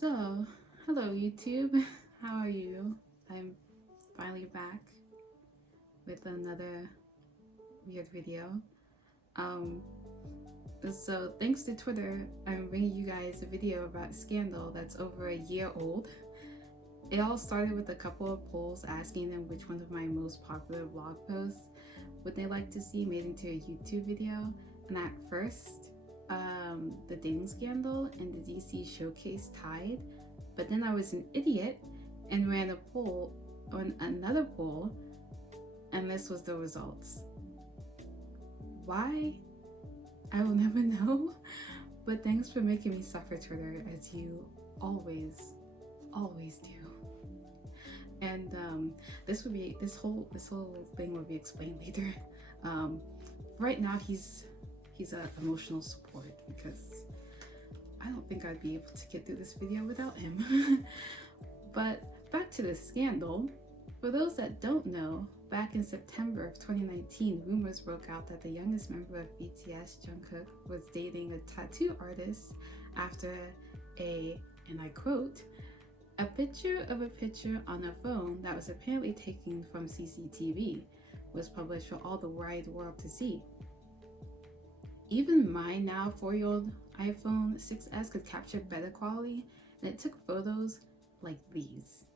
So, hello YouTube. How are you? I'm finally back with another weird video. Um, so thanks to Twitter, I'm bringing you guys a video about a scandal that's over a year old. It all started with a couple of polls asking them which one of my most popular blog posts would they like to see made into a YouTube video. And at first, the dating scandal and the DC showcase tied, but then I was an idiot and ran a poll on another poll, and this was the results. Why? I will never know, but thanks for making me suffer, Twitter, as you always do. And this whole thing will be explained later. Right now he's an emotional support because I don't think I'd be able to get through this video without him. But back to the scandal. For those that don't know, back in September of 2019, rumors broke out that the youngest member of BTS, Jungkook, was dating a tattoo artist after and I quote, a picture on a phone that was apparently taken from CCTV was published for all the wide world to see. Even my now 4-year-old iPhone 6s could capture better quality, and it took photos like these.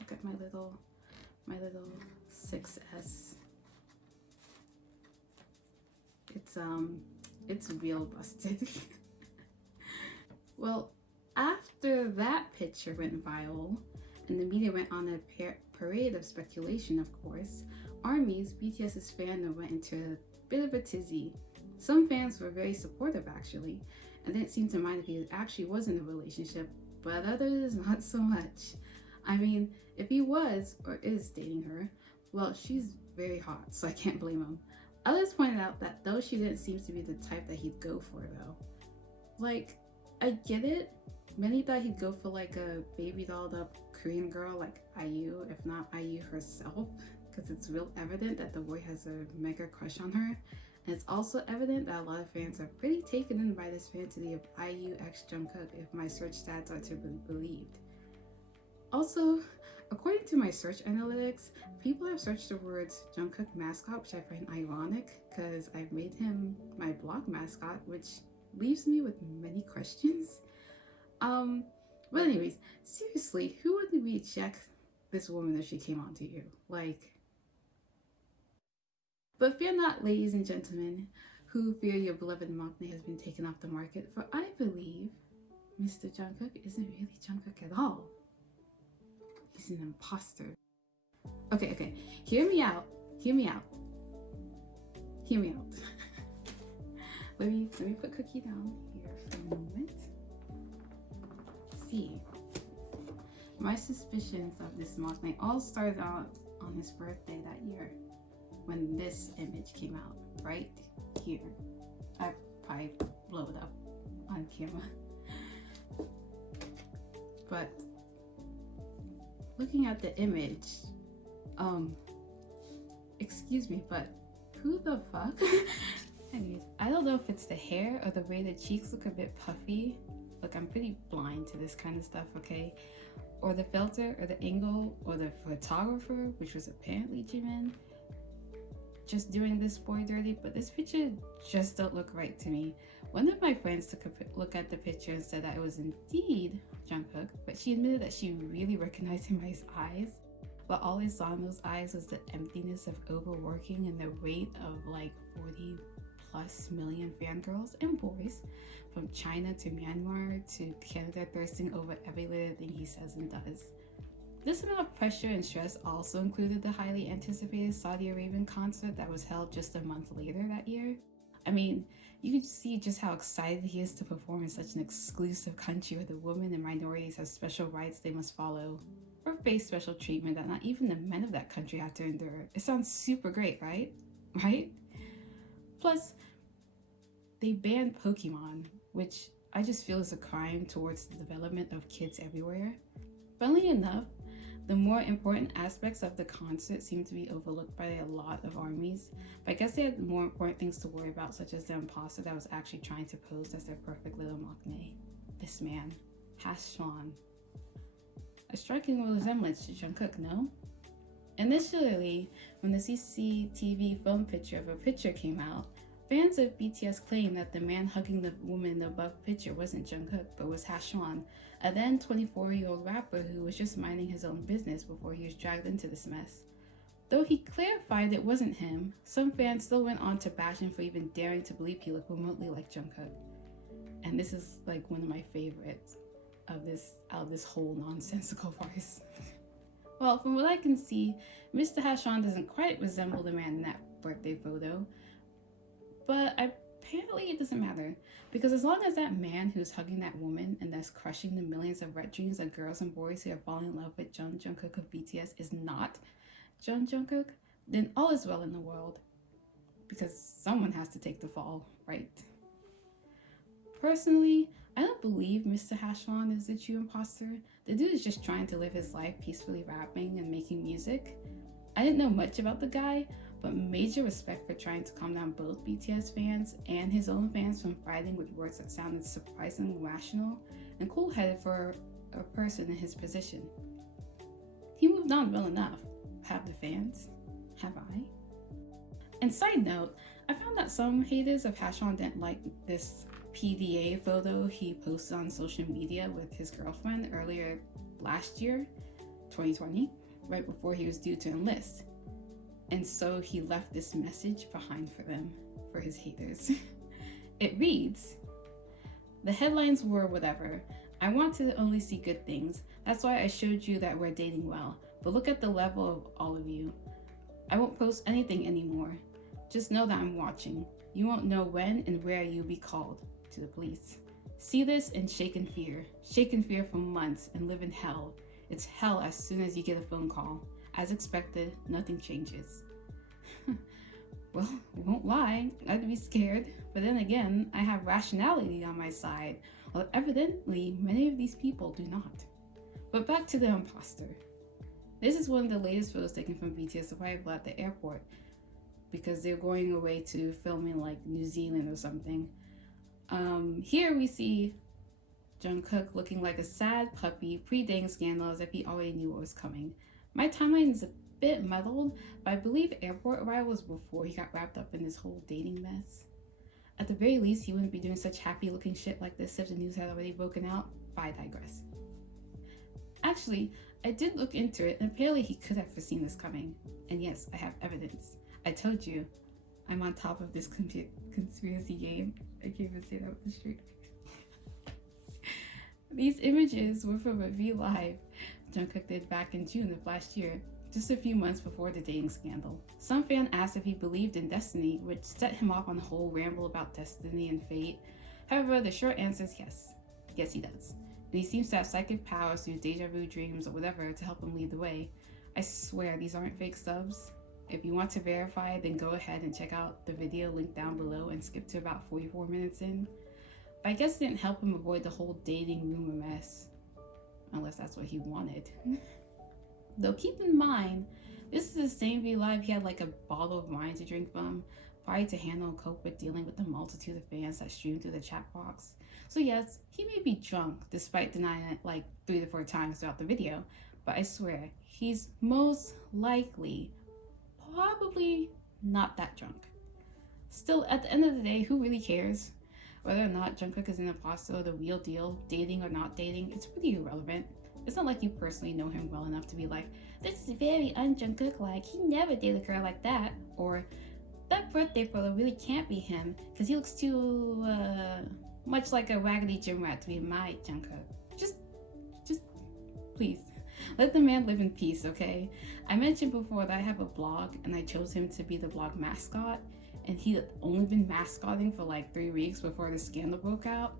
Look at my little 6s. It's real busted. Well, after that picture went viral and the media went on a parade of speculation, of course, ARMY's BTS's fandom went into a bit of a tizzy. Some fans were very supportive actually, and didn't seem to mind if he actually was in a relationship, but others not so much. I mean, if he was or is dating her, well, she's very hot, so I can't blame him. Others pointed out that though she didn't seem to be the type that he'd go for though. Like, I get it. Many thought he'd go for like a baby dolled up Korean girl like IU, if not IU herself, because it's real evident that the boy has a mega crush on her. And it's also evident that a lot of fans are pretty taken in by this fantasy of IU x Jungkook if my search stats are to be believed. Also, according to my search analytics, people have searched the words Jungkook mascot, which I find ironic because I've made him my blog mascot, which leaves me with many questions. But anyways, seriously, who would reject this woman if she came onto you? Like, but fear not, ladies and gentlemen, who fear your beloved maknae has been taken off the market, for I believe Mr. Jungkook isn't really Jungkook at all. He's an imposter. Okay, hear me out. Let me put Cookie down here for a moment. See, my suspicions of this maknae all started out on his birthday that year, when this image came out, right here. I probably blow it up on camera. But looking at the image, excuse me, but who the fuck? Anyways, I don't know if it's the hair or the way the cheeks look a bit puffy. Look, I'm pretty blind to this kind of stuff, okay? Or the filter, or the angle, or the photographer, which was apparently Jimin, just doing this boy dirty, but this picture just don't look right to me. One of my friends took a look at the picture and said that it was indeed Jungkook, but she admitted that she really recognized him by his eyes, but all I saw in those eyes was the emptiness of overworking and the weight of like 40+ million fangirls and boys from China to Myanmar to Canada thirsting over every little thing he says and does. This amount of pressure and stress also included the highly anticipated Saudi Arabian concert that was held just a month later that year. I mean, you can see just how excited he is to perform in such an exclusive country where the women and minorities have special rights they must follow, or face special treatment that not even the men of that country have to endure. It sounds super great, right? Plus, they banned Pokemon, which I just feel is a crime towards the development of kids everywhere. Funnily enough, The more important aspects of the concert seem to be overlooked by a lot of armies, but I guess they had more important things to worry about, such as the imposter that was actually trying to pose as their perfect little maknae. This man, Hashwan. A striking resemblance to Jungkook, no? Initially, when the CCTV phone picture of a picture came out, fans of BTS claimed that the man hugging the woman in the above picture wasn't Jungkook, but was Hashwan, a then 24-year-old rapper who was just minding his own business before he was dragged into this mess. Though he clarified it wasn't him, some fans still went on to bash him for even daring to believe he looked remotely like Jungkook. And this is like one of my favorites out of this whole nonsensical farce. Well, from what I can see, Mr. Hashwan doesn't quite resemble the man in that birthday photo, but apparently it doesn't matter, because as long as that man who's hugging that woman and thus crushing the millions of wet dreams of girls and boys who are falling in love with Jungkook of BTS is not Jungkook, then all is well in the world, because someone has to take the fall, right? Personally, I don't believe Mr. Hashwan is the true imposter. The dude is just trying to live his life peacefully rapping and making music. I didn't know much about the guy, but major respect for trying to calm down both BTS fans and his own fans from fighting with words that sounded surprisingly rational and cool-headed for a person in his position. He moved on well enough. Have the fans? Have I? And side note, I found that some haters of Hashwan didn't like this PDA photo he posted on social media with his girlfriend earlier last year, 2020, right before he was due to enlist. And so he left this message behind for them, for his haters. It reads, "The headlines were whatever. I want to only see good things. That's why I showed you that we're dating well. But look at the level of all of you. I won't post anything anymore. Just know that I'm watching. You won't know when and where you'll be called to the police. See this and shake in fear. Shake in fear for months and live in hell. It's hell as soon as you get a phone call. As expected, nothing changes." Well, won't lie, I'd be scared. But then again, I have rationality on my side. Well, evidently, many of these people do not. But back to the imposter. This is one of the latest photos taken from BTS arrival at the airport, because they're going away to film in like New Zealand or something. Here we see Jungkook looking like a sad puppy pre-dating scandal, as if he already knew what was coming. My timeline is a bit muddled, but I believe airport arrival was before he got wrapped up in this whole dating mess. At the very least, he wouldn't be doing such happy looking shit like this if the news had already broken out, but I digress. Actually, I did look into it, and apparently he could have foreseen this coming. And yes, I have evidence. I told you, I'm on top of this conspiracy game. I can't even say that with a straight face. These images were from a V-Live Jungkook did back in June of last year, just a few months before the dating scandal. Some fan asked if he believed in destiny, which set him off on a whole ramble about destiny and fate. However, the short answer is yes. Yes, he does. And he seems to have psychic powers through deja vu dreams or whatever to help him lead the way. I swear these aren't fake subs. If you want to verify, then go ahead and check out the video linked down below and skip to about 44 minutes in. But I guess it didn't help him avoid the whole dating rumor mess. Unless that's what he wanted. Though keep in mind, this is the same V-Live he had like a bottle of wine to drink from, probably to handle and cope with dealing with the multitude of fans that streamed through the chat box. So yes, he may be drunk, despite denying it like 3 to 4 times throughout the video, but I swear, he's most likely probably not that drunk. Still, at the end of the day, who really cares? Whether or not Jungkook is an imposter or the real deal, dating or not dating, it's pretty irrelevant. It's not like you personally know him well enough to be like, this is very un-Jungkook-like, he never dated a girl like that, or that birthday photo really can't be him because he looks too much like a raggedy gym rat to be my Jungkook. Just please, let the man live in peace, okay? I mentioned before that I have a blog and I chose him to be the blog mascot, and he had only been mascotting for like 3 weeks before the scandal broke out.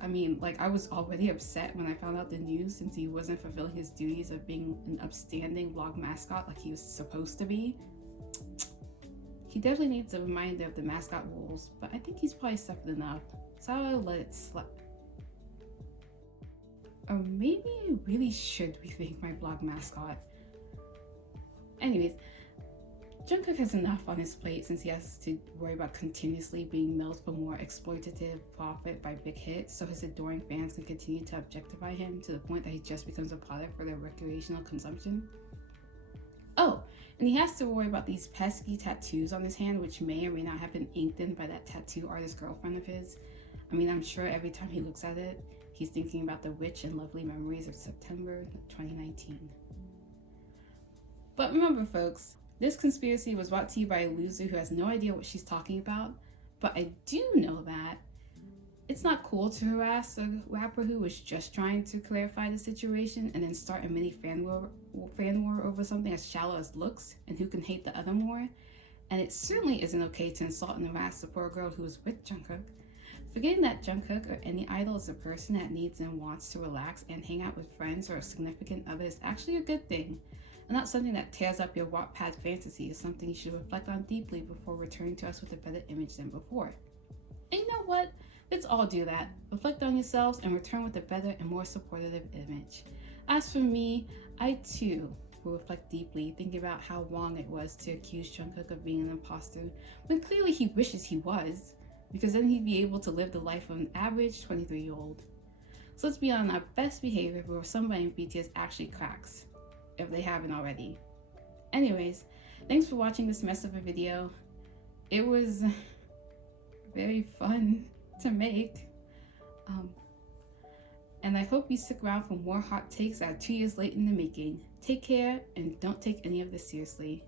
I mean, like, I was already upset when I found out the news, since he wasn't fulfilling his duties of being an upstanding blog mascot like he was supposed to be. He definitely needs a reminder of the mascot rules, but I think he's probably suffered enough, so I'll let it slip. Or maybe I really should rethink my blog mascot. Anyways, Jungkook has enough on his plate since he has to worry about continuously being milled for more exploitative profit by big hits, so his adoring fans can continue to objectify him to the point that he just becomes a product for their recreational consumption. Oh, and he has to worry about these pesky tattoos on his hand, which may or may not have been inked in by that tattoo artist girlfriend of his. I mean, I'm sure every time he looks at it, he's thinking about the rich and lovely memories of September 2019. But remember, folks, this conspiracy was brought to you by a loser who has no idea what she's talking about. But I do know that it's not cool to harass a rapper who was just trying to clarify the situation and then start a mini fan war over something as shallow as looks and who can hate the other more. And it certainly isn't okay to insult and harass the poor girl who was with Jungkook. Forgetting that Jungkook or any idol is a person that needs and wants to relax and hang out with friends or a significant other is actually a good thing. And not something that tears up your Wattpad fantasy. Is something you should reflect on deeply before returning to us with a better image than before. And you know what? Let's all do that. Reflect on yourselves and return with a better and more supportive image. As for me, I too will reflect deeply, thinking about how wrong it was to accuse Jungkook of being an imposter, when clearly he wishes he was, because then he'd be able to live the life of an average 23-year-old. So let's be on our best behavior before somebody in BTS actually cracks, if they haven't already. Anyways, thanks for watching this mess of a video. It was very fun to make. And I hope you stick around for more hot takes that are 2 years late in the making. Take care and don't take any of this seriously.